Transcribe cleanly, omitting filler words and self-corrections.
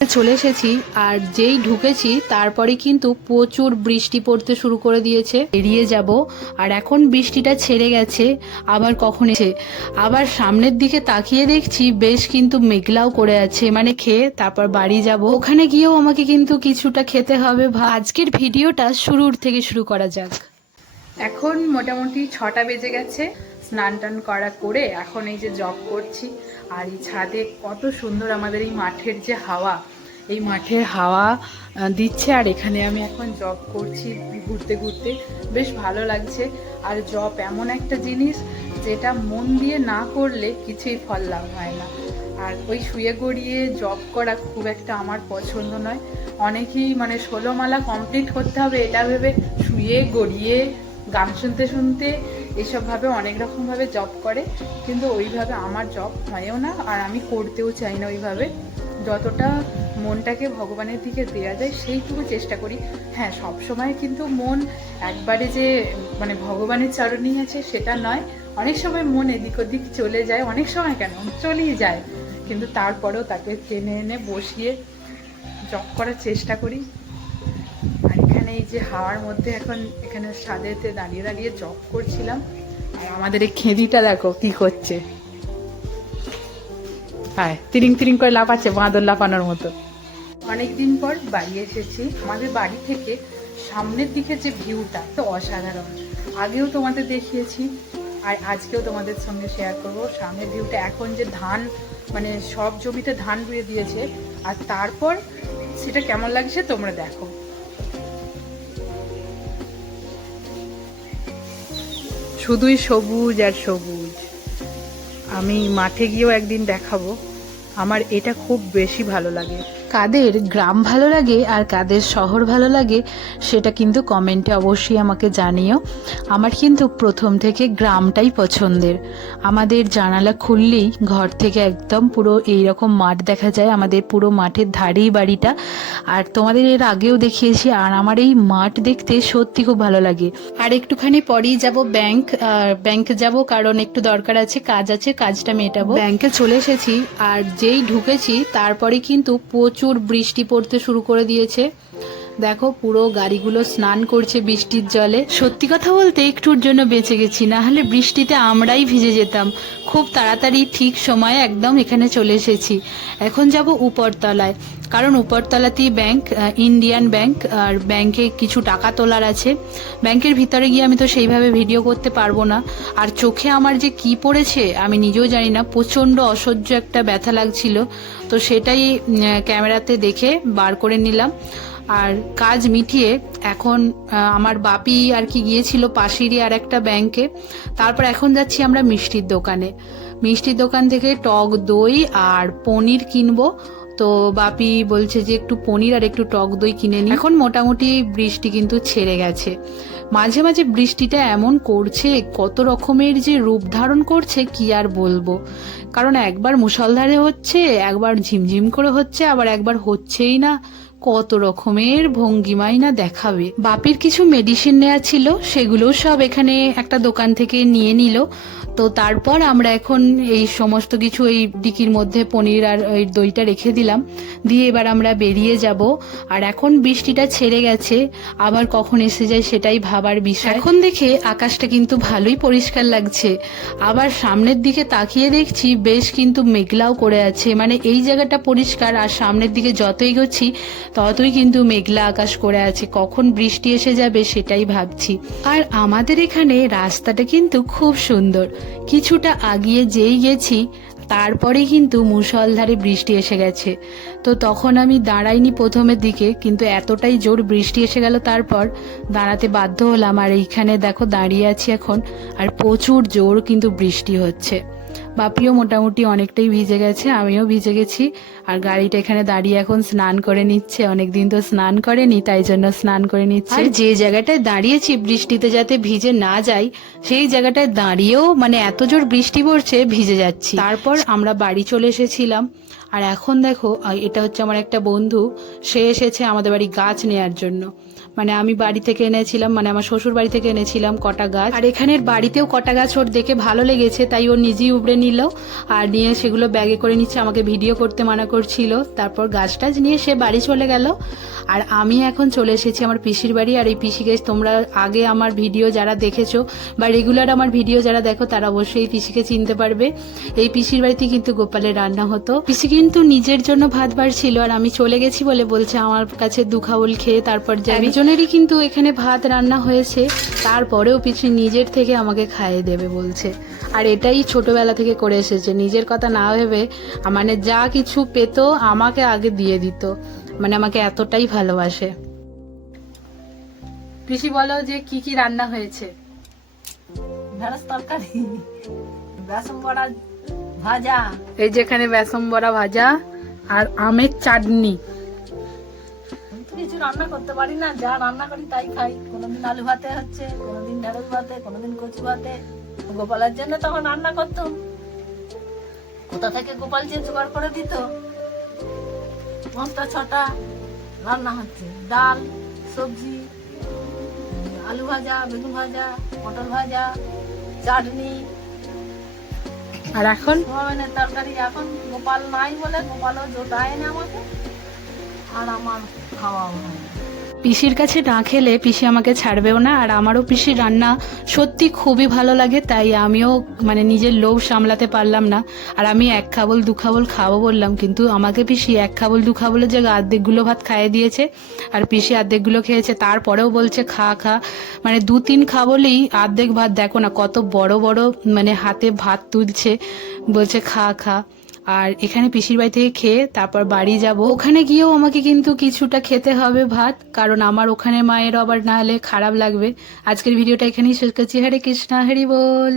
চলে এসেছি আর যেই ঢুকেছি তারপরে কিন্তু প্রচুর বৃষ্টি পড়তে শুরু করে দিয়েছে। বেরিয়ে যাব আর এখন বৃষ্টিটা ছেড়ে গেছে, আবার কখন এসে আবার সামনের দিকে তাকিয়ে দেখছি বেশ কিন্তু মেঘলাও করে আছে, মানে খেয়ে তারপর বাড়ি যাব। ওখানে গিয়েও আমাকে কিন্তু কিছুটা খেতে হবে। আজকের ভিডিওটা শুরুর থেকে শুরু করা যাক। এখন মোটামুটি 6টা বেজে গেছে, স্নান টান করে এখন এই যে জব করছি। আর এই ছাদে কত সুন্দর আমাদের এই মাঠের যে হাওয়া, এই মাঠের হাওয়া দিচ্ছে। আর এখানে আমি এখন জব করছি ঘুরতে ঘুরতে, বেশ ভালো লাগছে। আর জব এমন একটা জিনিস যেটা মন দিয়ে না করলে কিছুই ফল লাভ হয় না। আর ওই শুয়ে গড়িয়ে জব করা খুব একটা আমার পছন্দ নয়। অনেকেই মানে 16 মালা কমপ্লিট করতে হবে এটা ভেবে শুয়ে গড়িয়ে গান শুনতে শুনতে এসবভাবে অনেক রকমভাবে জব করে, কিন্তু ওইভাবে আমার জব হয়ও না আর আমি করতেও চাই না ওইভাবে। যতটা মনটাকে ভগবানের দিকে দেওয়া যায় সেইটুকু চেষ্টা করি। হ্যাঁ, সব সময় কিন্তু মন একবারে যে মানে ভগবানের চরণেই আছে সেটা নয়, অনেক সময় মন এদিক ওদিক চলে যায়, অনেক সময় কেন চলেই যায়, কিন্তু তারপরেও তাকে টেনে এনে বসিয়ে জব করার চেষ্টা করি। আর এখানে এই যে হাওয়ার মধ্যে এখন এখানে ছাদেতে দাঁড়িয়ে দাঁড়িয়ে জব করছিলাম। আর আমাদের এই খেদিটা দেখো কি করছে, হ্যাঁ তিরিং তিরিং করে লাফাচ্ছে বাঁদর লাফানোর মতো। অনেকদিন পর বাড়ি এসেছি। আমাদের বাড়ি থেকে সামনের দিকে যে ভিউটা তো অসাধারণ, আগেও তোমাদের দেখিয়েছি আর আজকেও তোমাদের সঙ্গে শেয়ার করব সামনের ভিউটা। এখন যে ধান মানে সব জমিতে ধান রুয়ে দিয়েছে, আর তারপর সেটা কেমন লাগছে তোমরা দেখো। শুধুই সবুজ আর সবুজ। আমি মাঠে গিয়েও একদিন দেখাবো, আমার এটা খুব বেশি ভালো লাগে। কাদের গ্রাম ভালো লাগে আর কাদের শহর ভালো লাগে সেটা কিন্তু কমেন্টে অবশ্যই আমাকে জানিও। আমার কিন্তু প্রথম থেকে গ্রামটাই পছন্দের। আমাদের জানালা খুললেই ঘর থেকে একদম পুরো এইরকম মাঠ দেখা যায়, আমাদের পুরো মাঠের ধারেই বাড়িটা। আর তোমাদের এর আগেও দেখিয়েছি, আর আমার এই মাঠ দেখতে সত্যি খুব ভালো লাগে। আর একটুখানি পরেই যাব ব্যাংক, ব্যাংকে যাব কারণ একটু দরকার আছে, কাজ আছে, কাজটা মেটাবো। ব্যাংকে চলে এসেছি আর যেই ঢুকেছি তারপরে কিন্তু প্রচুর বৃষ্টি পড়তে শুরু করে দিয়েছে। দেখো পুরো গাড়িগুলো স্নান করছে বৃষ্টির জলে। সত্যি কথা বলতে একটুর জন্য বেঁচে গেছি, না হলে বৃষ্টিতে আমরাই ভিজে যেতাম। খুব তাড়াতাড়ি ঠিক সময়ে একদম এখানে চলে এসেছি। এখন যাব উপরতলায়, কারণ উপরতলাতেই ব্যাংক, ইন্ডিয়ান ব্যাংক, আর ব্যাংকে কিছু টাকা তোলার আছে। ব্যাংকের ভিতরে গিয়ে আমি তো সেইভাবে ভিডিও করতে পারবো না। আর চোখে আমার যে কি পড়েছে আমি নিজেও জানি না, প্রচণ্ড অসহ্য একটা ব্যথা লাগছিল, তো সেটাই ক্যামেরাতে দেখে বার করে নিলাম। আর কাজ মিটিয়ে এখন আমার বাপি আর কি গিয়েছিল পাশেরই আর একটা ব্যাংকে। তারপর এখন যাচ্ছি আমরা মিষ্টির দোকানে। মিষ্টির দোকান থেকে টক দই আর পনির কিনবো। তো বাপি বলছে যে একটু পনির আর একটু টক দই কিনে নি। এখন মোটামুটি বৃষ্টি কিন্তু ছেড়ে গেছে। মাঝে মাঝে বৃষ্টিটা এমন করছে, কত রকমের যে রূপ ধারণ করছে কি আর বলবো। কারণ একবার মুষলধারে হচ্ছে, একবার ঝিমঝিম করে হচ্ছে, আবার একবার হচ্ছেই না। কত রকমের ভঙ্গিমাই না দেখাবে। বাপির কিছু মেডিসিন নেওয়া ছিল, সেগুলো সব এখানে একটা দোকান থেকে নিয়ে নিল। তো তারপর আমরা এখন এই সমস্ত কিছু এই ডিকির মধ্যে পনির আর ওই দইটা রেখে দিলাম, দিয়ে এবার আমরা বেরিয়ে যাব। আর এখন বৃষ্টিটা ছেড়ে গেছে, আবার কখন এসে যায় সেটাই ভাবার বিষয়। এখন দেখে আকাশটা কিন্তু ভালোই পরিষ্কার লাগছে, আবার সামনের দিকে তাকিয়ে দেখছি বেশ কিন্তু মেঘলাও করে আছে, মানে এই জায়গাটা পরিষ্কার আর সামনের দিকে যত এগোচ্ছি ততই কিন্তু মেঘলা আকাশ করে আছে, কখন বৃষ্টি এসে যাবে সেটাই ভাবছি। আর আমাদের এখানে রাস্তাটা কিন্তু খুব সুন্দর। কিছুটা আগিয়ে যেই গেছি তারপরে কিন্তু মুষলধারে বৃষ্টি এসে গেছে। তো তখন আমি দাঁড়াইনি প্রথমের দিকে, কিন্তু এতটাই জোর বৃষ্টি এসে গেল তারপর দাঁড়াতে বাধ্য হলাম। আর এইখানে দেখো দাঁড়িয়ে আছি এখন, আর প্রচুর জোর কিন্তু বৃষ্টি হচ্ছে। বাপিও মোটামুটি অনেকটাই ভিজে গেছে, আমিও ভিজে গেছি। আর গাড়িটা এখানে দাঁড়িয়ে এখন স্নান করে নিচ্ছে, অনেকদিন তো স্নান করেনি তাই জন্য স্নান করে নিচ্ছে। আর যে জায়গাটায় দাঁড়িয়েছি বৃষ্টিতে যাতে ভিজে না যাই সেই জায়গাটায় দাঁড়িয়েও মানে এত জোর বৃষ্টি পড়ছে ভিজে যাচ্ছি। তারপর আমরা বাড়ি চলে এসেছিলাম। আর এখন দেখো এটা হচ্ছে আমার একটা বন্ধু, সে এসেছে আমাদের বাড়ি গাছ নেয়ার জন্য। মানে আমি বাড়ি থেকে এনেছিলাম, মানে আমার শ্বশুর বাড়ি থেকে এনেছিলাম কটা গাছ, আর এখানের বাড়িতেও কটা গাছ ওর দেখে ভালো লেগেছে, তাই ও নিজেই উপড়ে নিল আর নিয়ে সেগুলো ব্যাগে করে নিচ্ছে। আমাকে ভিডিও করতে মানা করছিল, তারপর গাছ টাছ নিয়ে সে বাড়ি চলে গেল। আর আমি এখন চলে এসেছি আমার পিসির বাড়ি। আর এই পিসিকে তোমরা আগে আমার ভিডিও যারা দেখেছো বা রেগুলার আমার ভিডিও যারা দেখো তারা অবশ্যই এই পিসিকে চিনতে পারবে। এই পিসির বাড়িতে কিন্তু গোপালের রান্না হতো। পিসি কিন্তু নিজের জন্য ভাত বাড়ছিল, আর আমি চলে গেছি বলে বলছে আমার কাছে দুখাউল খেয়ে তারপর যাবি। একজনেরই কিন্তু এখানে ভাত রান্না হয়েছে, তারপরেও পিসি নিজের থেকে আমাকে খাইয়ে দেবে বলছে। আর এটাই ছোটবেলা থেকে করে এসেছে, নিজের কথা না ভেবে মানে যা কিছু পেত আমাকে আগে দিয়ে দিত, মানে আমাকে এতটাই ভালোবাসে। পিসি বলো যে কি কি রান্না হয়েছে? ঢেঁড়স তরকারি, বেসন বড়া ভাজা। এই যেখানে বেসন বড়া ভাজা আর আমের চাটনি। আমি তো কিছু রান্না করতে পারি না, যা রান্না করি তাই খাই। কোনোদিন আলু ভাতে হচ্ছে, কোনোদিন ঢেঁড়স ভাতে, কোনোদিন কচু ভাতে। গোপালের জন্য তখন রান্না করতাম, কোথা থেকে গোপাল যে জোগাড় করে দিত। 5টা-6টা রান্না হচ্ছে, ডাল, সবজি, আলু ভাজা, বেগুন ভাজা, পটল ভাজা, চাটনি, আর এখন সোয়াবিনের তরকারি। এখন গোপাল নাই বলে গোপালও জোটায় না আমাকে, আর আমার খাওয়া হয় না। পিসির কাছে না খেলে পিসি আমাকে ছাড়বেও না। আর আমারও পিসির রান্না সত্যি খুবই ভালো লাগে, তাই আমিও মানে নিজের লোভ সামলাতে পারলাম না। আর আমি 1 খাবল 2 খাবল খাবো বললাম, কিন্তু আমাকে পিসি 1 খাবল 2 খাবলের জায়গায় অর্ধেকগুলো ভাত খাইয়ে দিয়েছে। আর পিসি অর্ধেকগুলো খেয়েছে, তারপরেও বলছে খা খা। মানে 2-3 খাবলেই অর্ধেক ভাত, দেখো না কত বড় বড় মানে হাতে ভাত তুলছে, বলছে খা খা। আর এখানে পিসির বাড়ি থেকে খেয়ে তারপর বাড়ি যাব। ওখানে গিয়েও আমাকে কিন্তু কিছুটা খেতে হবে ভাত, কারণ আমার ওখানে মায়ের আবার না হলে খারাপ লাগবে। আজকের ভিডিওটা এখানেই শেষ করছি। হরে কৃষ্ণা, হরি বল।